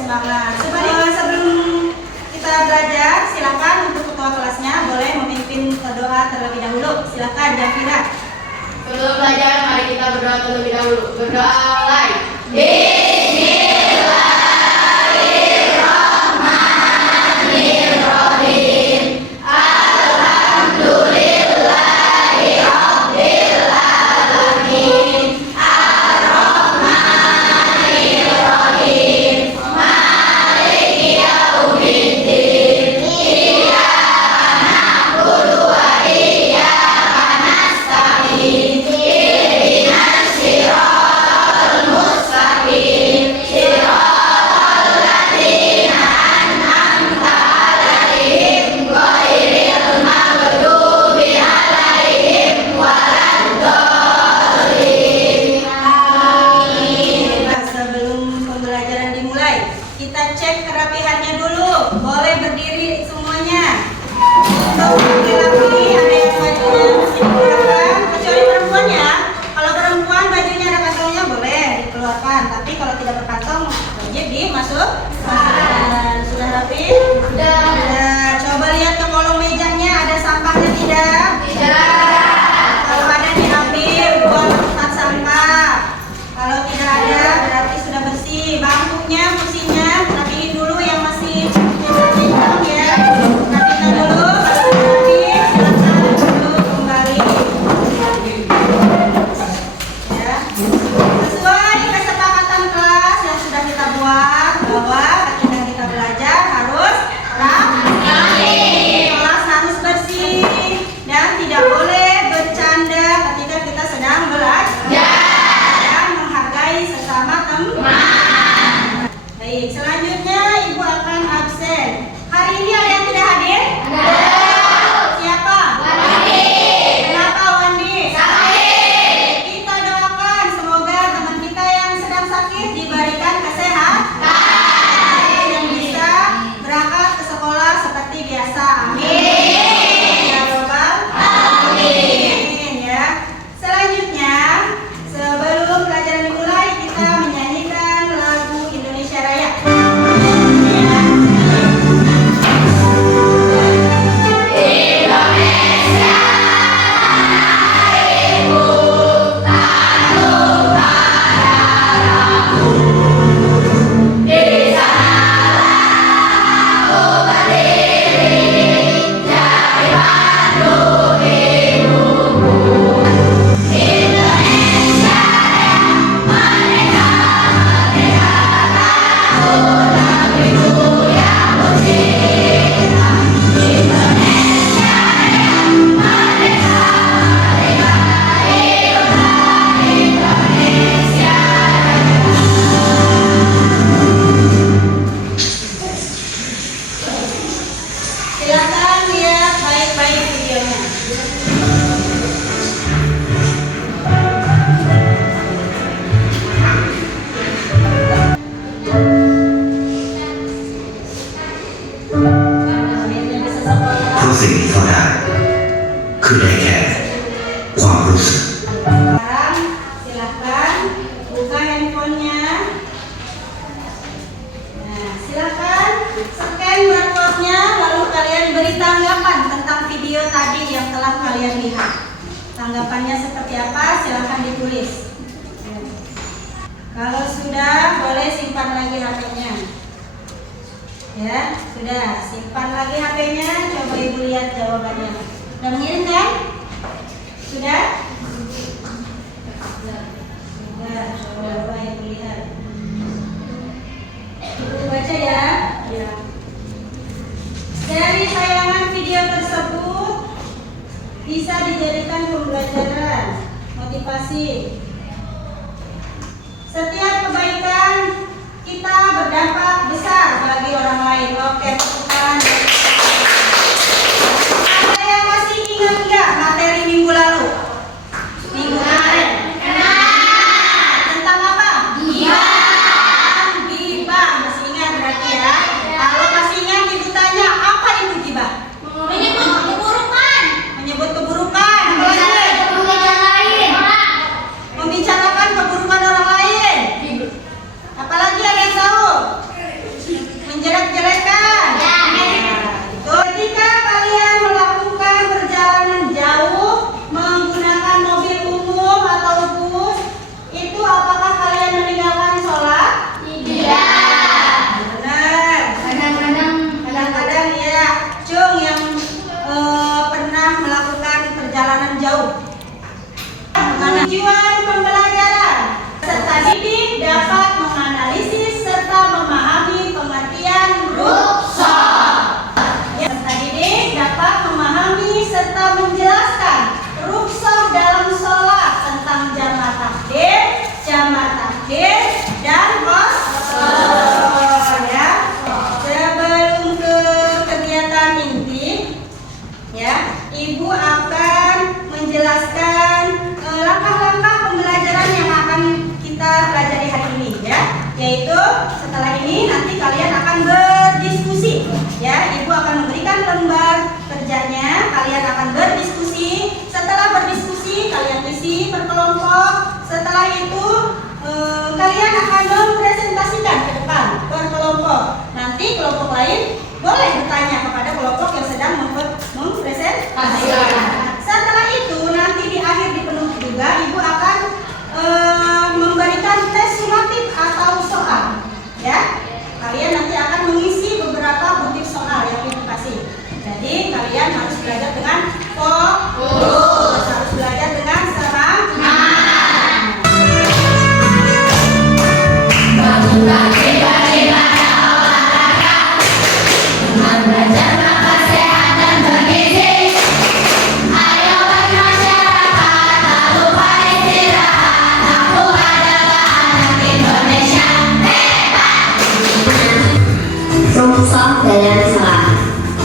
semangat. Sebelum kita belajar, silakan untuk ketua kelasnya boleh memimpin doa terlebih dahulu. Silakan, Jafira. Sebelum belajar, mari kita berdoa terlebih dahulu. Berdoa mulai. Kita cek kerapihannya dulu. Boleh berdiri semuanya. Untuk laki-laki ada yang bajunya masih dikeluarkan, kecuali perempuan ya. Kalau perempuan bajunya ada kantongnya boleh dikeluarkan, tapi kalau tidak berkantong wajib dimasukkan. Sudah rapi? Sudah. Coba lihat ke kolong mejanya, ada sampahnya tidak? Tidak. Kalau ada diambil, buang tempat sampah. Kalau tidak ada berarti sudah bersih. Bangkunya, kursinya rapiin dulu yang masih hitam ya. Rapiin dulu, kalau sudah rapi silakan duduk kembali. Ya. Sesuai kesepakatan kelas yang sudah kita buat bahwa ketika kita belajar harus rapi. Kelas harus bersih dan tidak boleh bercanda ketika kita sedang belajar. Sesama teman. Baik, selanjutnya Ibu akan absen. Hari ini ada yang tidak hadir? Ada. Siapa? Wandi. Kenapa Wandi? Sakit. Kita doakan semoga teman kita yang sedang sakit diberikan kesehatan yang bisa berangkat ke sekolah seperti biasa. Amin. Ya Robbal Alamin ya. Selanjutnya, sebelum pelajaran dimulai, kita menyanyikan lagu Indonesia Raya. Silakan lihat baik-baik videonya. Akhirnya bisa sekolah. ทุกสิ่งที่เขาได้คือได้แค่ความรู้สึก Sekarang silakan buka handphonenya. Nah, silakan scan barcode-nya lalu kalian beri tanggapan tentang video tadi yang telah kalian lihat. Tanggapannya seperti apa? Silakan ditulis. Kalau sudah, boleh simpan lagi HP-nya. Ya, sudah simpan lagi HP-nya. Coba Ibu lihat jawabannya. Sudah mengirim kan? Sudah? Coba Ibu lihat. Ibu baca ya. Ya. Dari tayangan video tersebut bisa dijadikan pembelajaran, motivasi. Setiap kebaikan kita berdampak besar bagi orang lain. Oke, teman-teman. Ada yang masih ingat nggak materi minggu lalu? Minggu kemarin. Tentang apa? Gibah. Masih ingat berarti ya? Kalau masih ingat, Ibu tanya, apa itu gibah? Menyebut keburukan. Menyebut keburukan. Membicarakan keburukan orang lain. Apalagi ada yang tahu? Setelah itu kalian akan mempresentasikan ke depan per kelompok. Nanti kelompok lain boleh bertanya kepada kelompok yang sedang mempresentasikan. Setelah itu nanti di akhir di penutup juga ibu akan memberikan tes sumatif atau soal. Ya, kalian nanti akan mengisi beberapa butir soal yang ibu kasih. Jadi kalian harus belajar dengan fokus, harus belajar dengan semangat. Sungsong dalam salat.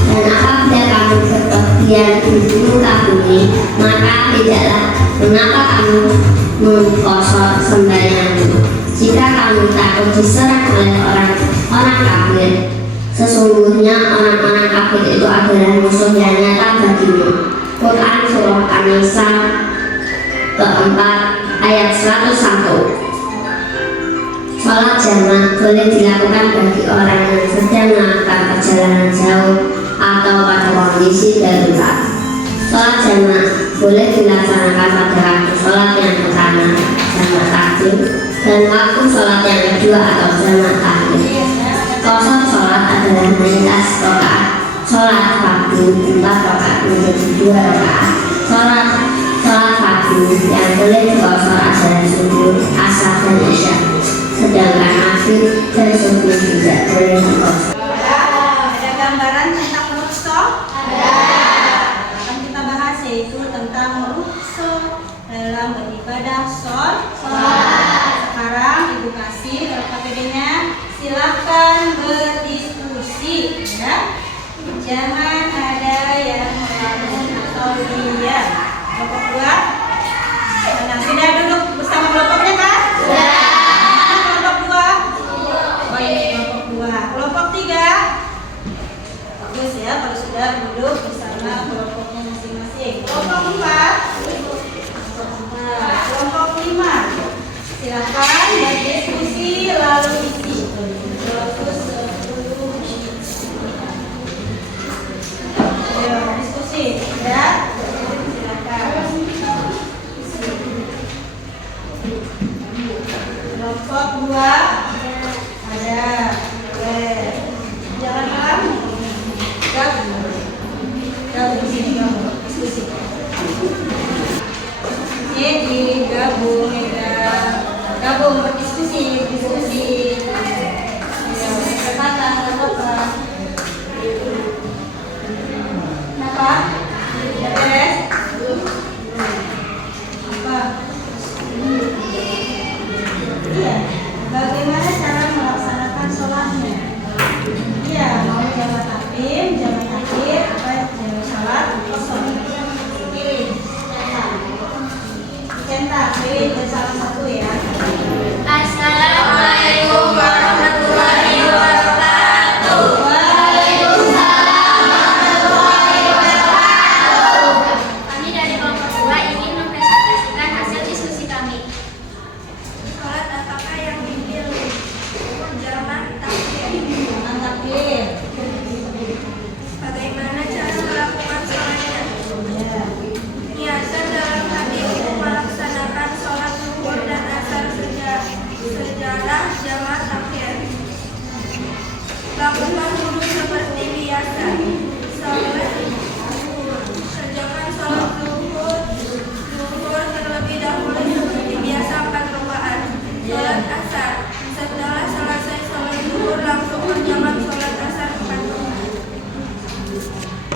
Dan apabila kamu sepertian di muka bumi, maka tidaklah mengapa kamu mengkosor sembahyangmu. Jika kamu takut diserang oleh orang kafir, sesungguhnya orang-orang kafir itu adalah musuh yang nyata bagimu. Quran Surah An-Nisa keempat ayat 101. Sholat jamaah boleh dilakukan bagi orang yang sedang melakukan perjalanan jauh atau pada kondisi darurat. Sholat jamaah boleh dilaksanakan pada waktu sholat yang pertama, jamaah takdim, dan waktu sholat yang kedua atau jamaah takhir. Qasar sholat adalah mayoritas rakaat. Sholat fardu 4 rakaat menjadi 2 rakaat. Sholat fardu yang boleh diqasar adalah subuh, asar, dan isya. Sedangkan maghrib dan subuh tidak boleh diqasar. Ada gambaran tentang rukso? Ada. Akan kita bahas yaitu tentang rukso dalam beribadah sholat. Sekarang ibu kasih KPD-nya. Silahkan berdiskusi, ya. Jangan ada yang melamun atau diam. Kelompok 2. Nah, sudah duduk bersama kelompoknya kan? Sudah. Kelompok 2. Oh, ini kelompok 2. Kelompok 3. Bagus ya kalau sudah duduk bersama kelompoknya masing-masing. Kelompok 4. Kelompok 5. Silakan berdiskusi lalu isi. Ayo diskusi ya. Silakan. Kelompok 2 ada. Boleh. Jangan malam. Gabung di sini kamu diskusi. Ini digabung ya. Gabung berdiskusi, diskusi. Ya, kata apa? Kenapa? Beres? Apa? Iya. Bagaimana cara melaksanakan sholatnya? Iya, mau jamaah takdim, jamaah takhir, apa jamaah sholat, kosong. Pilih. Centang, pilih salah satu ya. Assalamualaikum warahmatullahi wabarakatuh. Kami dari kelompok 2 ingin mempresentasikan hasil diskusi kami. Sholat apakah yang dipilih? Jamaah takhir. Jamaah takhir. Bagaimana cara melakukan sholatnya? Ya. Niatan dalam hati untuk melaksanakan sholat zuhur dan asar sejarah jamaah takhir. Lakukan wudhu seperti biasa. Kerjakan sholat zuhur terlebih dahulu seperti biasa 4 rakaat. Sholat asar. Setelah selesai sholat zuhur langsung kerjakan sholat asar 4 rakaat.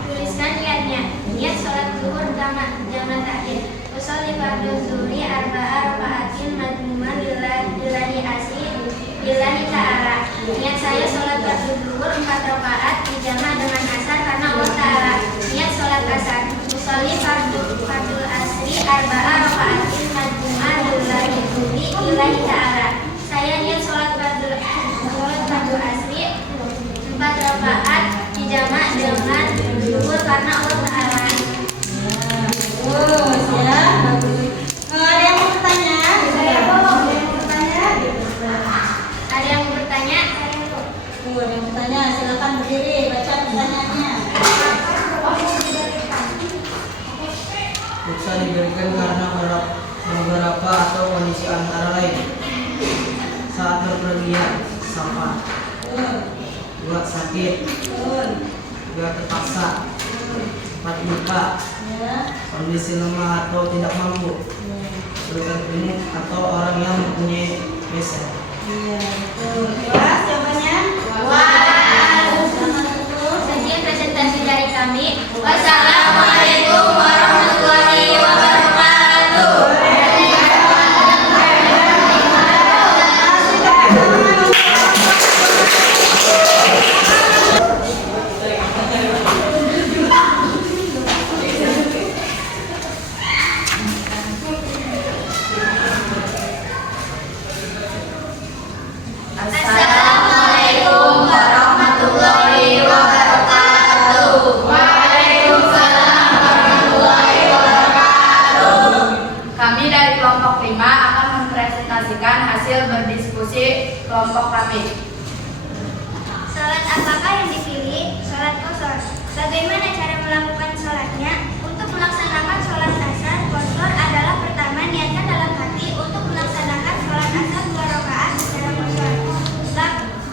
Tuliskan niatnya. Niat sholat zuhur jamaah takhir. Usolli fardhu zuhri arba'a raka'atin madmuman lillahi ta'ala. Niat saya sholat fardhu zuhur 4 rakaat dijamaah dengan asar karena Allah Ta'ala. Niat sholat asar. Usolli fardhu asri arba'a raka'atin madmuman lillahi ta'ala. Saya niat sholat fardhu asri 4 rakaat dijamaah dengan zuhur karena Allah Ta'ala. Bagus ya. Ada yang mau bertanya? yang bertanya silakan berdiri baca pertanyaannya. Pulsa diberikan karena beberapa atau kondisi antara lain. Saat berpergian, sama. 2. Sakit. 3. Terpaksa. 4. Lupa. Kondisi lemah atau tidak mampu. Sulit ilmu atau orang yang mempunyai peser. Iya, betul. Jelas jawabannya? Sekian presentasi dari kami. Wassalamualaikum warahmatullahi wabarakatuh. Assalamualaikum warahmatullahi wabarakatuh. Waalaikumsalam warahmatullahi wabarakatuh. Kami dari kelompok 5 akan mempresentasikan hasil berdiskusi kelompok kami. Salat apakah yang dipilih? Salat qashar. Bagaimana cara melakukan salatnya? Untuk melaksanakan salat asar qashar adalah pertama niatkan dalam hati untuk melaksanakan salat asar 2 rakaat secara qashar.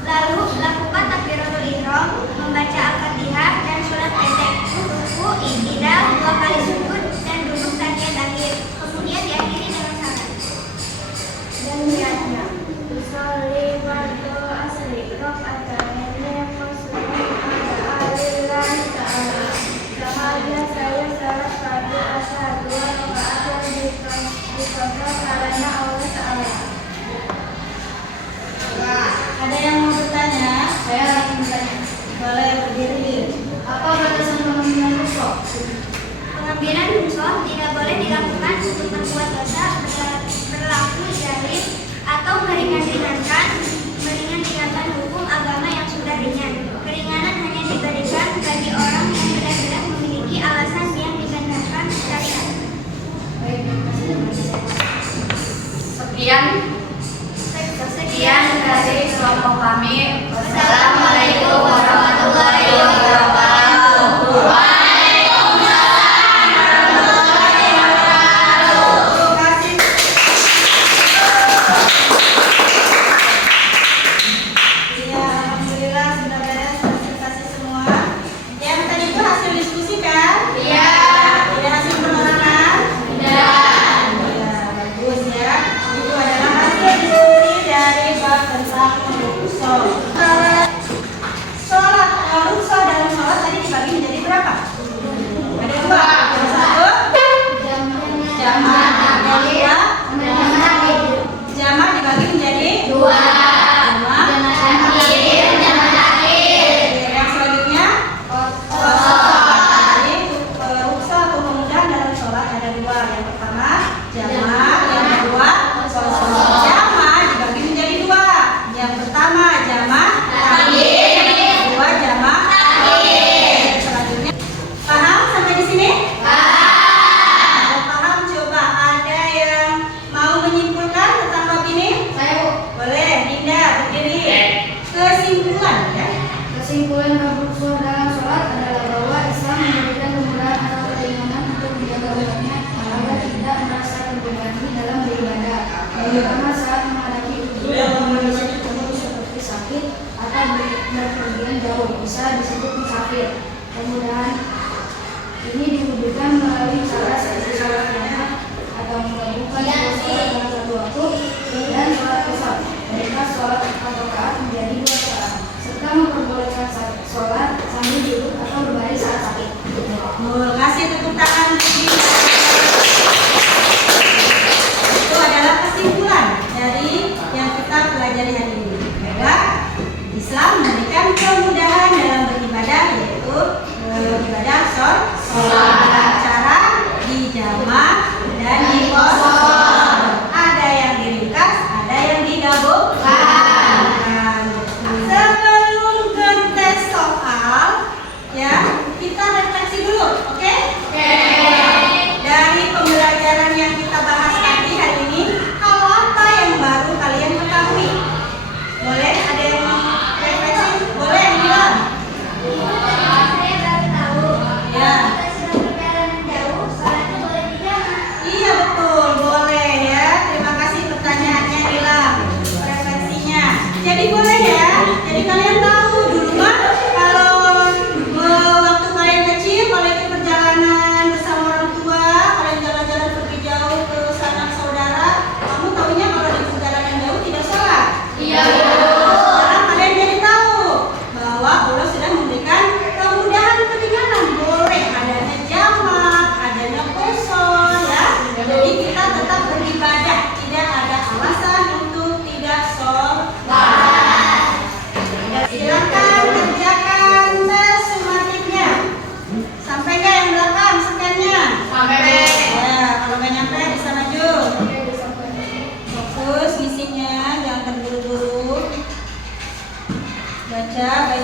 Lalu lakukan takbiratul ihram, membaca al-fatihah dan surat pendek, ruku, i'tidal, 2 kali sujud dan duduk tahiyat akhir. Kemudian diakhiri dengan salat. Dan niatnya usolli fardhu asri rakaatan saya salat fardhu asar 2 rakaat yang diqadha karena Allah Ta'ala. Ada yang mau bertanya? Saya lagi bertanya, Boleh berdiri. apa batasan pengambilan rukhsah? Pengambilan rukhsah tidak boleh dilakukan untuk berbuat dosa berlaku jahil atau meringankan hukum agama yang sudah ringan. Keringanan hanya diberikan bagi orang yang benar-benar memiliki alasan yang dibenarkan syariat. Sekian dari kelompok kami. Wassalamualaikum warahmatullahi wabarakatuh. Terima kasih. Iya, alhamdulillah sudah beres presentasi semua. Yang tadi itu hasil diskusi kan? Iya. Tidak hasil penolakan? Iya, bagus ya. Itu adalah hasil diskusi dari bab tentang rukhsah. Rukhsah dalam sholat tadi dibagi menjadi berapa? Ada 2. Yang satu jamak, yang kedua jamak dibagi menjadi 2. Yang selanjutnya jadi rukhsah atau kemudahan dalam sholat ada 2. Yang pertama jamak, yang kedua kosor. Jamak dibagi menjadi 2. Yang pertama jamak takhir, yang kedua jamak takhir. Selanjutnya paham sampai di sini? Kalau paham coba ada yang mau menyimpulkan tentang bab ini? Saya Bu. Boleh, Dinda berdiri. Kesimpulan ya. Kesimpulan bab rukhsah dalam sholat adalah bahwa Islam memberikan kemudahan atau keringanan untuk menjaga umatnya agar tidak merasa terbebani dalam beribadah, terutama saat menghadapi ujian atau kondisi tertentu seperti sakit atau berpergian jauh, bisa disebut musafir. Kemudahan ini diwujudkan melalui cara seperti sholat jamaah atau menggabungkan dua sholat dalam satu waktu dan sholat qashar, meringkas sholat 4 rakaat menjadi 2 rakaat, serta memperbolehkan sholat sambil duduk atau berbaring saat sakit. Kasih tepuk tangan untuk Dinda. Itu adalah kesimpulan dari yang kita pelajari hari ini. Bahwa Islam memberikan kemudahan dalam beribadah, yaitu ibadah sholat, cara dijamak dan dikosor. Ada yang diringkas, ada yang digabungkan. Sebelum ke tes soal, ya kita refleksi dulu, oke? Dari pembelajaran yang kita bahas tadi hari ini, hal apa yang baru kalian ketahui? Boleh? Ada yang refleksi? Boleh?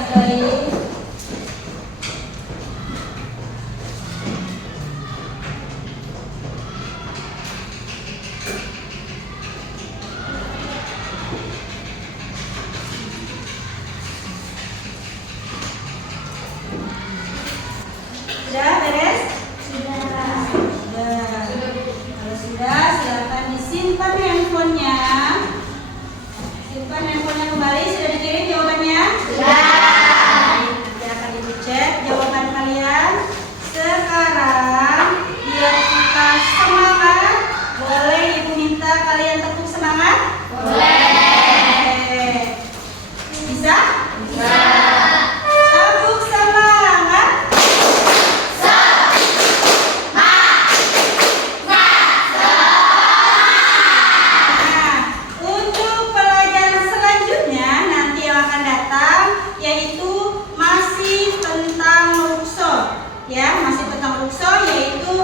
baik-baik. Sudah beres? Sudah. Kalau sudah, silakan disimpan handphonenya. Simpan handphonenya kembali. Sudah dikirim jawabannya? Sudah. Nanti akan ibu cek jawaban kalian. Sekarang biar kita semangat. Boleh ibu minta kalian tepuk semangat? Boleh. Bisa? Bisa. Tepuk semangat. Nah, untuk pelajaran selanjutnya nanti yang akan datang yaitu masih tentang rukso, ya, masih tentang rukso yaitu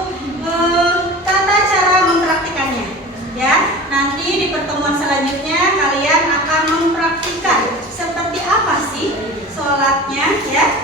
tata cara mempraktikannya, ya. Nanti di pertemuan selanjutnya kalian akan mempraktikkan seperti apa sih sholatnya, ya.